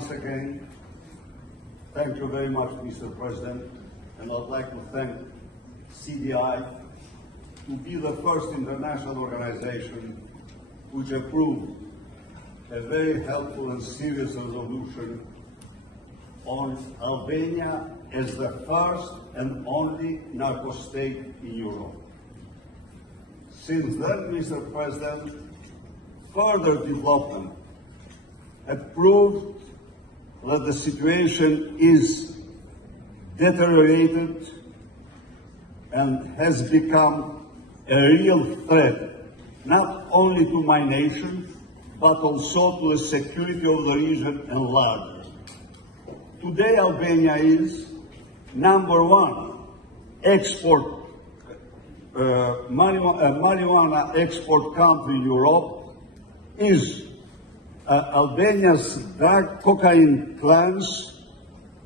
once again. Thank you very much, Mr. President, and I'd like to thank CDI to be the first international organization which approved a very helpful and serious resolution on Albania as the first and only narco state in Europe. Since then, Mr. President, further development have proved that the situation is deteriorated and has become a real threat, not only to my nation, but also to the security of the region at large. Today, Albania is #1 marijuana export country in Europe. Is Albania's drug cocaine clans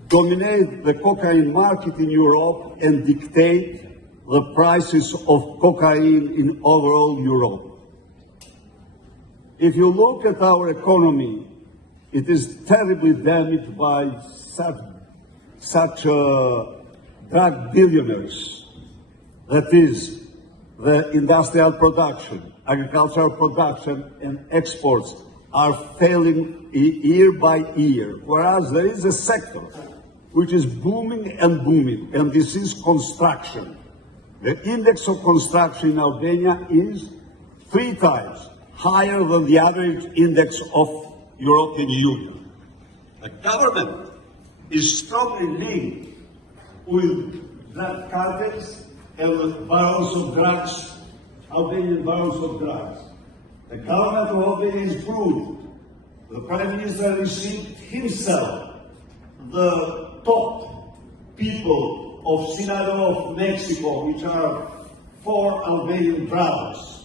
dominate the cocaine market in Europe and dictate the prices of cocaine in overall Europe. If you look at our economy, it is terribly damaged by such drug billionaires. That is, the industrial production, agricultural production, and exports are failing year by year, whereas there is a sector which is booming, and this is construction. The index of construction in Albania is 3 times higher than the average index of European Union. The government is strongly linked with drug cartels and with barons of drugs, Albanian barons of drugs. The government of Albania is proved. The Prime Minister received himself the top people of Sinaloa of Mexico, which are 4 Albanian brothers.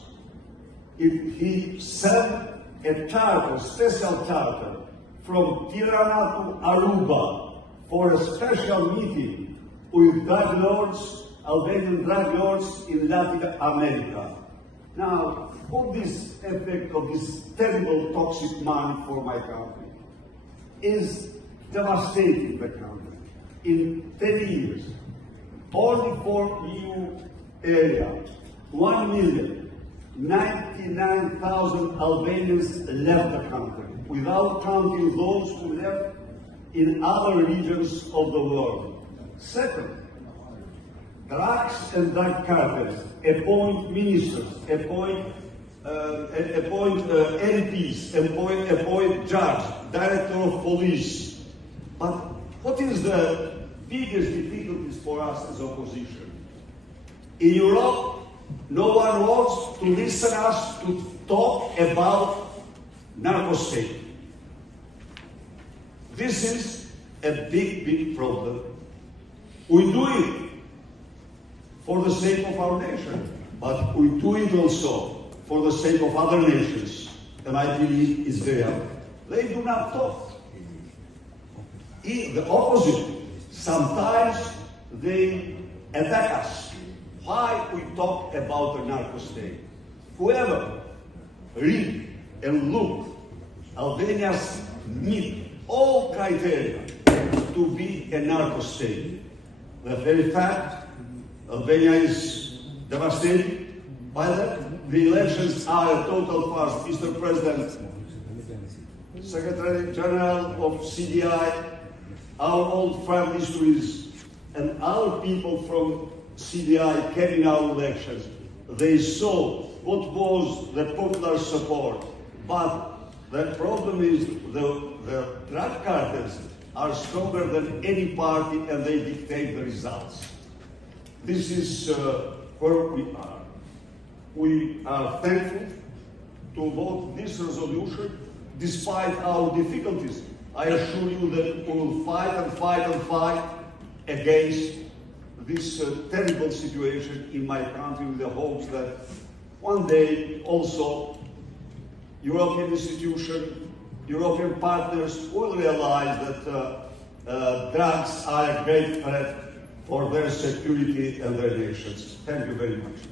He sent a charter, special charter, from Tirana to Aruba for a special meeting with drug lords, Albanian drug lords in Latin America. Now, all this effect of this terrible toxic money for my country is devastating the country. In 10 years, only for EU area, 1,099,000 Albanians left the country, without counting those who left in other regions of the world. Second, drugs and drug cartels appoint ministers, appoint MPs, appoint judge, director of police. But what is the biggest difficulties for us as opposition? In Europe, no one wants to listen us to talk about narco state. This is a big problem. We do it for the sake of our nation, but we do it also for the sake of other nations, and I believe it's very helpful. They do not talk. The opposite. Sometimes they attack us. Why we talk about the narco state? Whoever read and look, Albania's meet all criteria to be a narco state. The very fact Albania is devastated by that. The elections are a total farce. Mr. President, Secretary General of CDI, our old friend histories, and our people from CDI carrying out elections, they saw what was the popular support. But the problem is the drug cartels are stronger than any party, and they dictate the results. This is where we are. We are thankful to vote this resolution despite our difficulties. I assure you that we will fight against this terrible situation in my country, with the hopes that one day also European institutions, European partners will realize that drugs are a great threat for their security and their nations. Thank you very much.